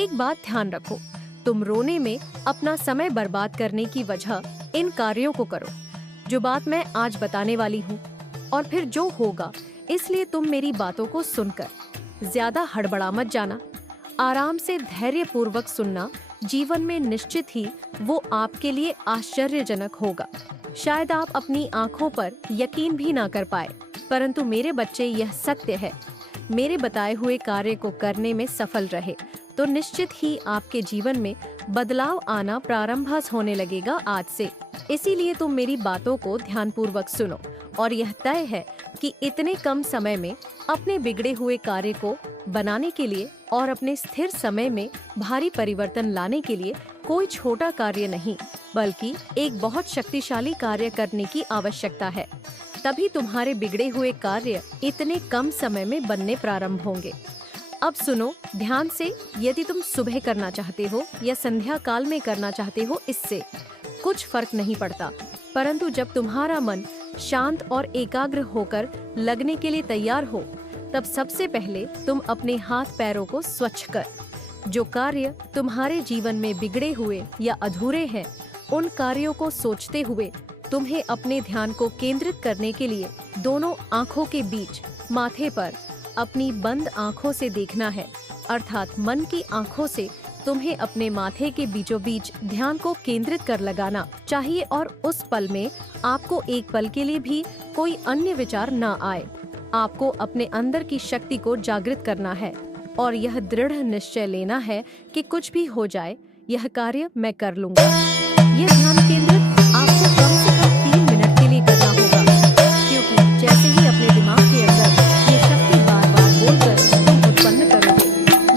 एक बात ध्यान रखो, तुम रोने में अपना समय बर्बाद करने की वजह इन कार्यों को करो जो बात मैं आज बताने वाली हूँ, और फिर जो होगा, इसलिए तुम मेरी बातों को सुनकर ज्यादा हड़बड़ा मत जाना। आराम से धैर्यपूर्वक सुनना जीवन में निश्चित ही वो आपके लिए आश्चर्यजनक होगा। शायद आप अपनी आंखों पर यकीन भी ना कर पाए, परंतु मेरे बच्चे, यह सत्य है। मेरे बताए हुए कार्य को करने में सफल रहे तो निश्चित ही आपके जीवन में बदलाव आना प्रारंभ होने लगेगा आज से। इसीलिए तुम मेरी बातों को ध्यानपूर्वक सुनो, और यह तय है कि इतने कम समय में अपने बिगड़े हुए कार्य को बनाने के लिए और अपने स्थिर समय में भारी परिवर्तन लाने के लिए कोई छोटा कार्य नहीं, बल्कि एक बहुत शक्तिशाली कार्य करने की आवश्यकता है। तभी तुम्हारे बिगड़े हुए कार्य इतने कम समय में बनने प्रारंभ होंगे। अब सुनो ध्यान से, यदि तुम सुबह करना चाहते हो या संध्या काल में करना चाहते हो, इससे कुछ फर्क नहीं पड़ता। परंतु जब तुम्हारा मन शांत और एकाग्र होकर लगने के लिए तैयार हो, तब सबसे पहले तुम अपने हाथ पैरों को स्वच्छ कर, जो कार्य तुम्हारे जीवन में बिगड़े हुए या अधूरे हैं, उन कार्यों को सोचते हुए तुम्हें अपने ध्यान को केंद्रित करने के लिए दोनों आंखों के बीच माथे पर अपनी बंद आंखों से देखना है। अर्थात मन की आंखों से तुम्हें अपने माथे के बीचों बीच ध्यान को केंद्रित कर लगाना चाहिए, और उस पल में आपको एक पल के लिए भी कोई अन्य विचार न आए। आपको अपने अंदर की शक्ति को जागृत करना है और यह दृढ़ निश्चय लेना है कि कुछ भी हो जाए, यह कार्य मैं कर लूंगा। यह ध्यान केंद्रित आपको कम से कम 3 मिनट के लिए करना होगा, क्योंकि जैसे ही अपने दिमाग के अंदर ये शक्ति बार बार बोलकर तुम उत्पन्न करोगे,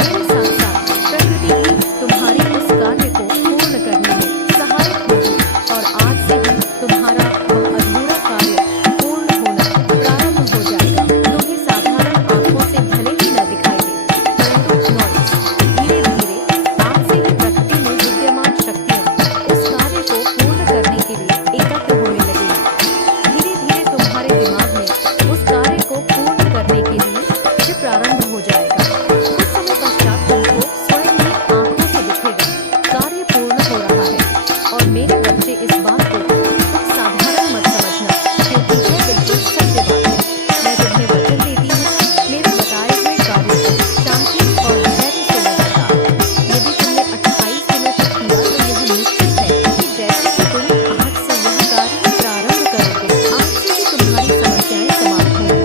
मेरे साथ साथ प्रकृति भी तुम्हारी उस कार्य को पूर्ण करने में सहायक होगी, और आज से ही तुम्हारा वह अधूरा कार्य पूर्ण होना प्रारंभ हो जाएगा। तुम्हें साधारण आंखों से भले ही न दिखाई दे, परंतु नॉइज धीरे धीरे आज से ही प्रकृति में विद्यमान शक्तियाँ उस कार्य को पूर्ण करने के लिए एकत्र होने लगेगी। धीरे धीरे तुम्हारे दिमाग में उस कार्य को पूर्ण करने के लिए ये प्रारंभ हो जाएगा। कुछ समय पश्चात तुमको स्वयं ही आंखों से दिखेगा कार्य पूर्ण हो रहा है। और मेरे बच्चे, इस बात को तुम साधारण मत समझना, क्योंकि यह बिल्कुल सत्य बात है। मैं तुम्हें वचन देती हूँ, मेरे बताए हुए कार्य को शांति और धैर्य से लगातार यदि तुमने 28 दिनों तक किया, तो यह निश्चित है कि जैसे कि तुम आज से यह कार्य प्रारंभ करोगे, आज से ही तुम्हारी समस्याएं समाप्त होंगी।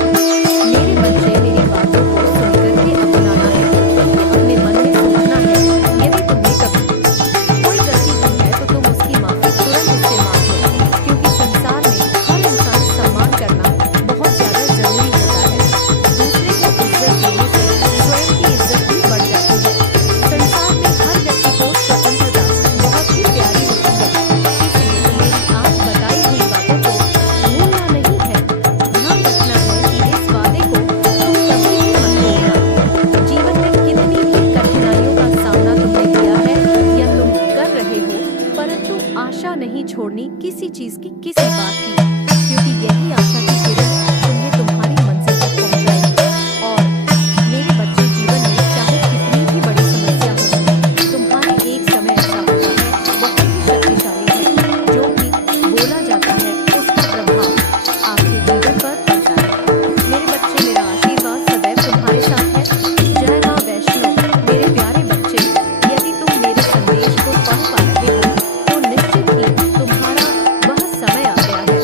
मेरे बच्चे, मेरी बातों को सुनकर के अपनाना है। तुम्हें अपने मन में सोचना है, यदि तुमने कभी कोई गलती की है तो तुम उसकी माफी तुरंत उससे मांग लो, क्योंकि संसार में हर इंसान सम्मान करना बहुत ज्यादा जरूरी होता है। दूसरे को इज्जत देने से स्वयं की इज्जत भी बढ़ जाती है। संसार में हर व्यक्ति को स्वतंत्रता बहुत ही प्यारी होती है। इसलिए मेरी आज बताई हुई बातों को भूलना नहीं है। ध्यान रखना है कि इस वादे को तुम कभी भी मत भूलना। जीवन में कितनी भी कठिनाइयों का सामना तुमने किया है या तुम कर रहे हो, परंतु आशा नहीं छोड़नी किसी चीज की, किसी बात की, क्योंकि यही आशा की किरण तुम्हें तुम्हारी मंजिल तक पहुंचाएगी। और मेरे बच्चे, जीवन में चाहे कितनी भी बड़ी समस्या हो, तुम्हारे एक समय ऐसा होता है बहुत ही शक्तिशाली है, जो कि बोला जाता है उसका प्रभाव आपके जीवन पर पड़ता है। मेरे बच्चे, मेरा आशीर्वाद सदैव तुम्हारे साथ है। जय माँ वैष्णो। मेरे प्यारे बच्चे, यदि तुम मेरे संदेश को पढ़ पा रहे हो, तो निश्चित ही तुम्हारा वह समय आ गया है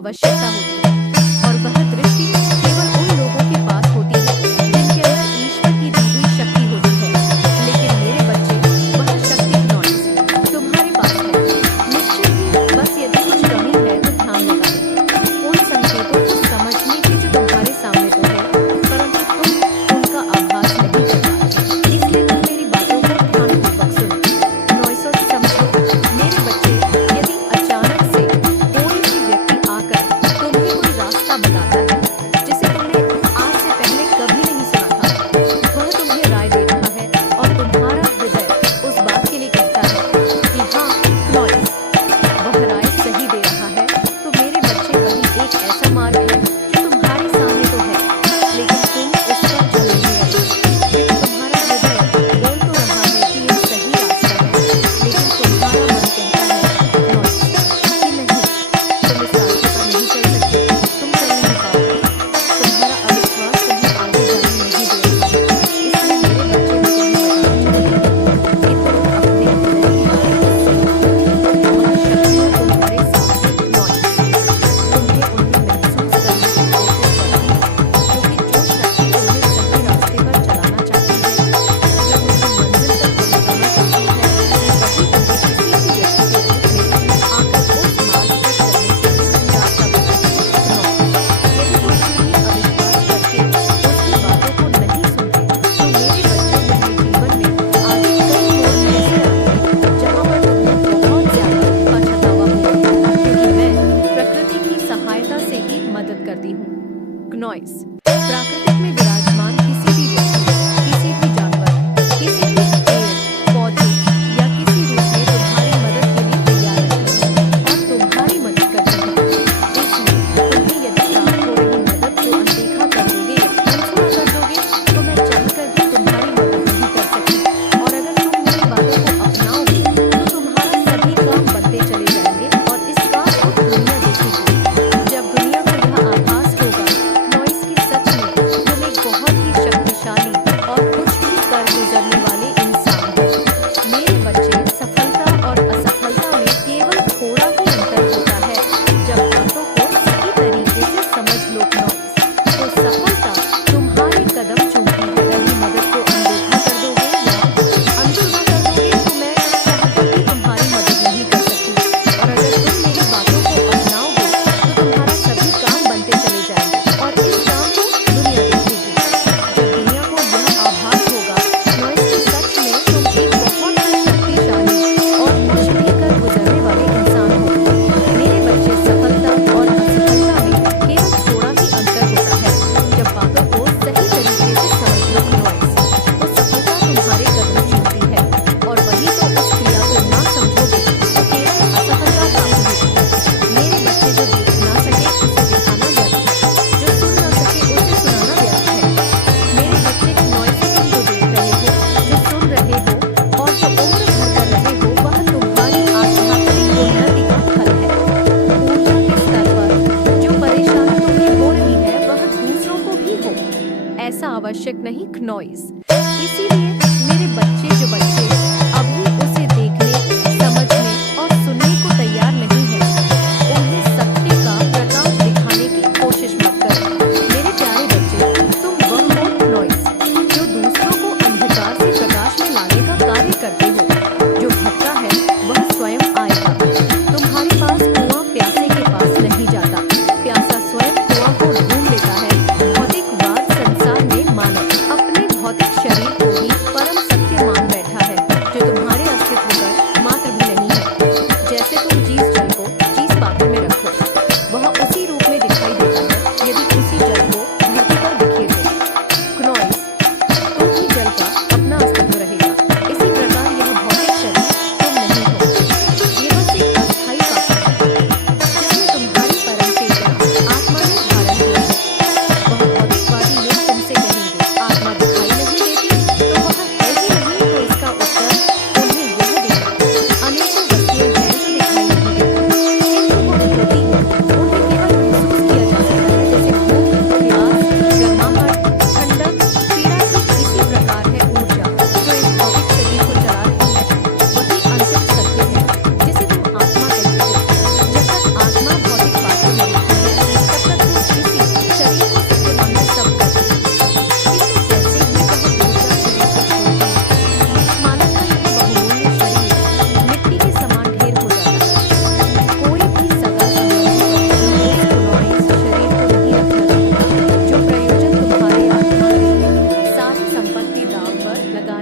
आवश्यकता होती है और वह दृष्टि केवल उन लोगों के पास होती है जिनके अंदर ईश्वर की दी हुई शक्ति होती है। लेकिन मेरे बच्चे, वह शक्ति नॉइस तुम्हारे पास है। निश्चय ही, बस यदि कुछ कमी है तो ध्यान लगाएं। उन संकेतों को समझने की जो तुम्हारे सामने तो है, परंतु तुम उनका आभास नहीं कर पाते। इसलिए तुम मेरी बातों को ध्यानपूर्वक सुनो। नॉइसोस समझो, मेरे बच्चे, यदि अचानक से कोई भी व्यक्ति आकर तुम्हें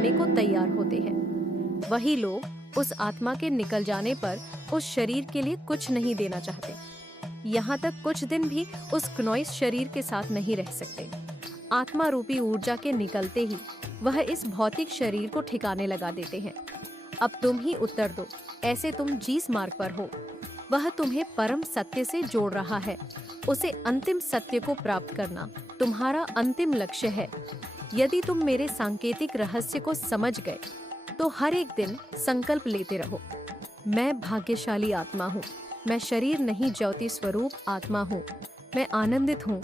करने को तैयार होते हैं। वही लोग उस आत्मा के निकल जाने पर उस शरीर के लिए कुछ नहीं देना चाहते। यहाँ तक कुछ दिन भी उस क्नोइस शरीर के साथ नहीं रह सकते। आत्मा रूपी ऊर्जा के निकलते ही वह इस भौतिक शरीर को ठिकाने लगा देते हैं। अब तुम ही उत्तर दो, ऐसे तुम जिस मार्ग पर हो वह तुम्हें परम सत्य से जोड़ रहा है। उसे अंतिम सत्य को प्राप्त करना तुम्हारा अंतिम लक्ष्य है। यदि तुम मेरे सांकेतिक रहस्य को समझ गए तो हर एक दिन संकल्प लेते रहो, मैं भाग्यशाली आत्मा हूँ, मैं शरीर नहीं ज्योति स्वरूप आत्मा हूँ, मैं आनंदित हूँ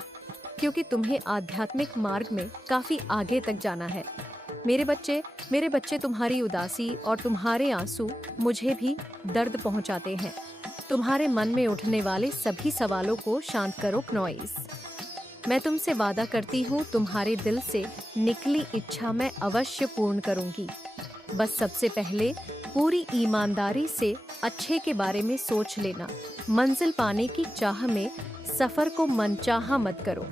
क्योंकि तुम्हें आध्यात्मिक मार्ग में काफी आगे तक जाना है। मेरे बच्चे तुम्हारी उदासी और तुम्हारे आंसू मुझे भी दर्द पहुंचाते हैं। तुम्हारे मन में उठने वाले सभी सवालों को शांत करो क्नोइस। मैं तुमसे वादा करती हूँ तुम्हारे दिल से निकली इच्छा मैं अवश्य पूर्ण करूंगी। बस सबसे पहले पूरी ईमानदारी से अच्छे के बारे में सोच लेना। मंजिल पाने की चाह में सफर को मनचाहा मत करो।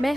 मैं